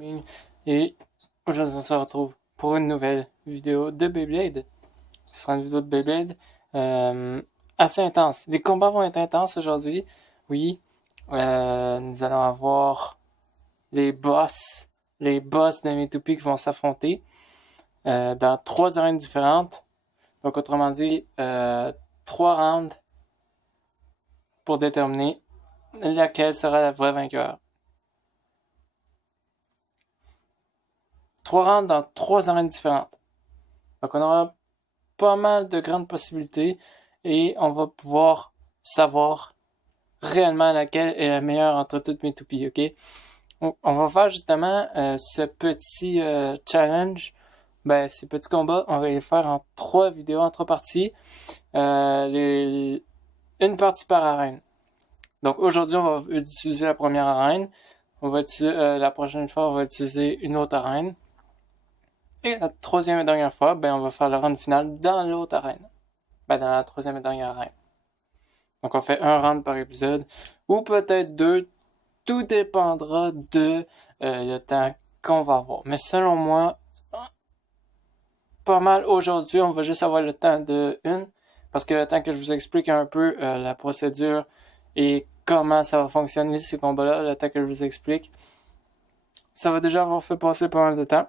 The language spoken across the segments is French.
Et aujourd'hui on se retrouve pour une nouvelle vidéo de Beyblade. Ce sera une vidéo de Beyblade assez intense. Les combats vont être intenses aujourd'hui. Oui, nous allons avoir les boss de Metopi qui vont s'affronter dans 3 arènes différentes. Donc autrement dit, 3 rounds pour déterminer laquelle sera la vraie vainqueur. 3 rounds dans 3 arènes différentes. Donc on aura pas mal de grandes possibilités et on va pouvoir savoir réellement laquelle est la meilleure entre toutes mes toupies, ok? Donc, on va faire justement ce petit challenge, ces petits combats, on va les faire en 3 vidéos, en 3 parties, une partie par arène. Donc aujourd'hui, on va utiliser la première arène, la prochaine fois, on va utiliser une autre arène. Et la troisième et dernière fois, on va faire le round final dans l'autre arène. Dans la troisième et dernière arène. Donc on fait un round par épisode, ou peut-être 2, tout dépendra de le temps qu'on va avoir. Mais selon moi, pas mal aujourd'hui, on va juste avoir le temps de une, parce que le temps que je vous explique un peu la procédure et comment ça va fonctionner ce combat-là, le temps que je vous explique, ça va déjà avoir fait passer pas mal de temps.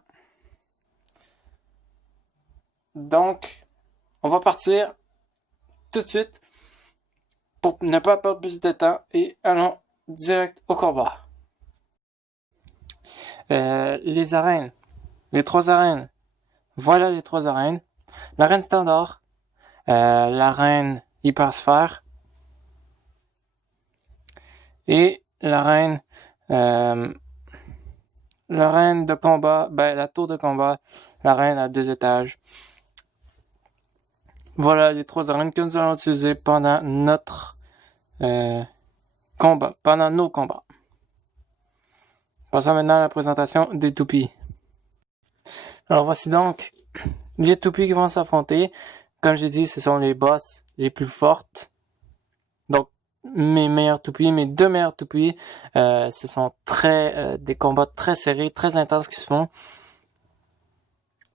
Donc, on va partir tout de suite pour ne pas perdre plus de temps et allons direct au combat. Les arènes. Les 3 arènes. Voilà les 3 arènes. L'arène standard. L'arène hypersphère. Et l'arène de combat. La tour de combat. L'arène à 2 étages. Voilà les 3 arènes que nous allons utiliser pendant notre combat. Pendant nos combats. Passons maintenant à la présentation des toupies. Alors voici donc les toupies qui vont s'affronter. Comme j'ai dit, ce sont les boss les plus fortes. Donc mes meilleurs toupies, mes 2 meilleurs toupies, ce sont des combats très serrés, très intenses qui se font.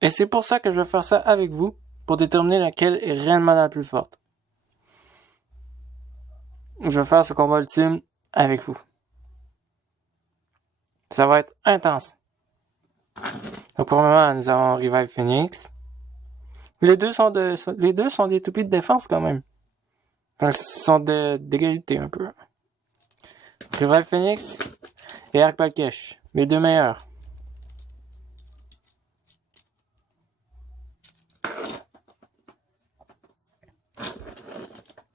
Et c'est pour ça que je vais faire ça avec vous, pour déterminer laquelle est réellement la plus forte. Je vais faire ce combat ultime avec vous. Ça va être intense. Donc pour le moment, nous avons Revive Phoenix. Les deux sont des toupies de défense quand même. Donc, ils sont d'égalité un peu. Revive Phoenix et Arc Balkesh, mes 2 meilleurs.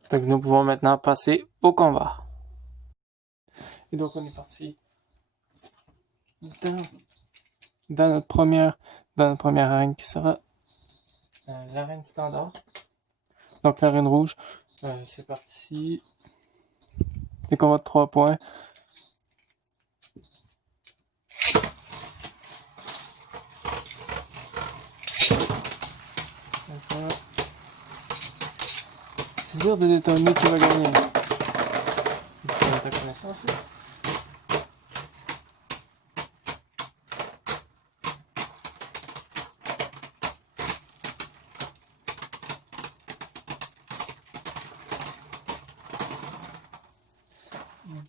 Donc nous pouvons maintenant passer au combat. Et donc on est parti dans notre première arène qui sera l'arène standard. Donc l'arène rouge, c'est parti. Les combats de 3 points. Voilà. C'est dur de déterminer qui va gagner. Ta connaissance, là.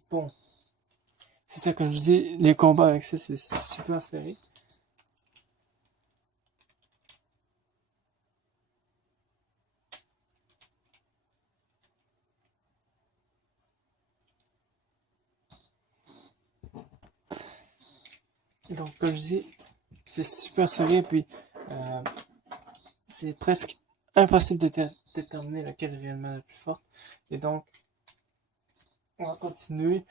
Bon. C'est ça, comme je dis, les combats avec ça, c'est super serré. Donc, comme je dis, c'est super serré, puis c'est presque impossible de déterminer laquelle est réellement la plus forte. Et donc, on va continuer.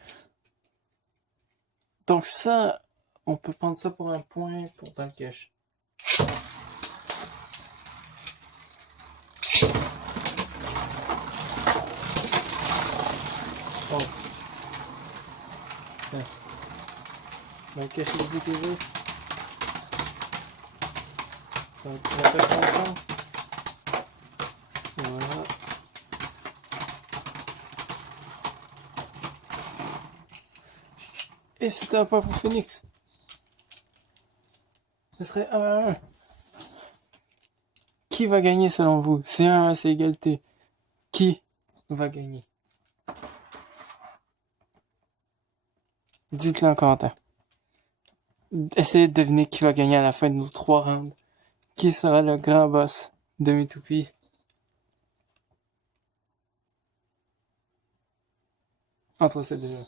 Donc ça, on peut prendre ça pour un point pour dans le cache. Bon. Dans le cache, les équilibres. Donc, on va faire connaissance. Voilà. Et c'était un point pour Phoenix. Ce serait 1-1. Qui va gagner selon vous? C'est 1-1, c'est égalité. Qui va gagner? Dites-le en commentaire. Essayez de deviner qui va gagner à la fin de nos 3 rounds. Qui sera le grand boss de Mitoupie? Entre ces deux-là.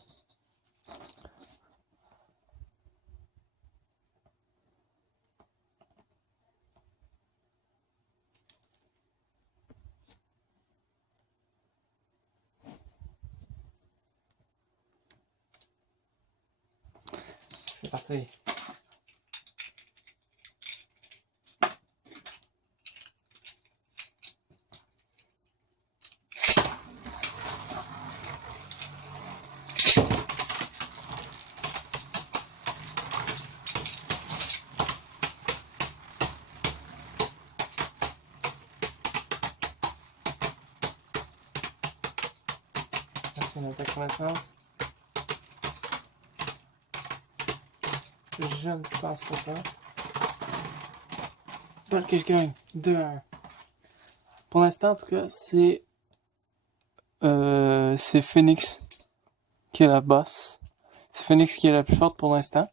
C'est parti. C'est une attaque connaissance. Je ne pense pas. Balle que je gagne. 2-1. Pour l'instant, en tout cas, c'est Phoenix qui est la boss. C'est Phoenix qui est la plus forte pour l'instant.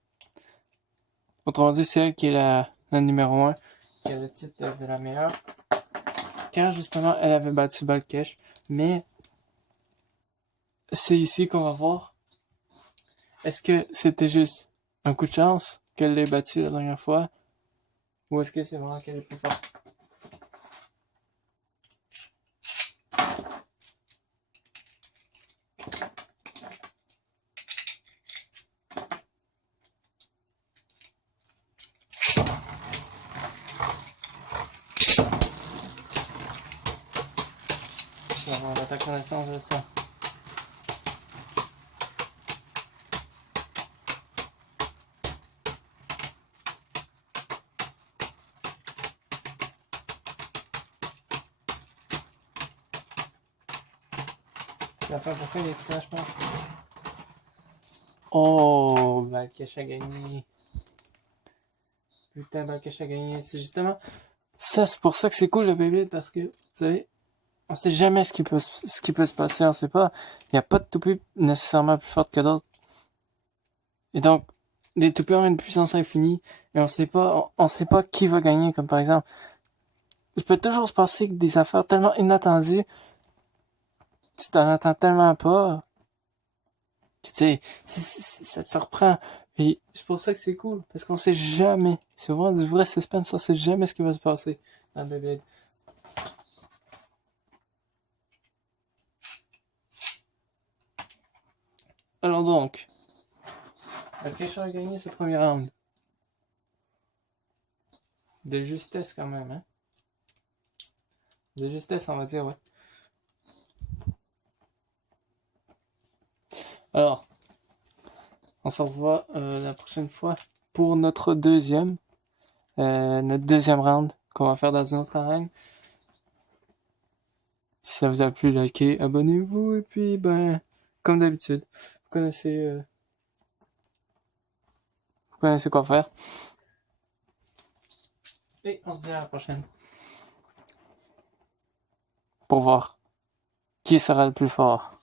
Autrement dit, c'est elle qui est la numéro 1, qui a le titre de la meilleure. Car justement, elle avait battu Balkesh. Mais c'est ici qu'on va voir. Est-ce que c'était juste un coup de chance qu'elle l'ait battu la dernière fois? Ou est-ce que c'est vraiment qu'elle est plus forte? Je vais avoir l'attaque connaissance, je sens. C'est la fin pour Phoenix, hein, je pense. Oh, Balkesh a gagné. Putain, Balkesh a gagné. C'est justement ça, c'est pour ça que c'est cool le Beyblade, parce que, vous savez, on sait jamais ce qui peut se passer, on sait pas. Il n'y a pas de toupie nécessairement plus forte que d'autres. Et donc, les toupies ont une puissance infinie, et on sait pas qui va gagner, comme par exemple, il peut toujours se passer des affaires tellement inattendues, tu t'en attends tellement pas, tu sais, ça te surprend. Et c'est pour ça que c'est cool, parce qu'on sait jamais. C'est vraiment du vrai suspense, on sait jamais ce qui va se passer dans le Beyblade. Alors donc, Balkesh a gagné ce premier round. De justesse quand même, hein. De justesse, on va dire, ouais. Alors, on se revoit la prochaine fois pour notre deuxième round qu'on va faire dans une autre arène. Si ça vous a plu, likez, abonnez-vous et puis ben comme d'habitude, vous connaissez quoi faire. Et on se dit à la prochaine pour voir qui sera le plus fort.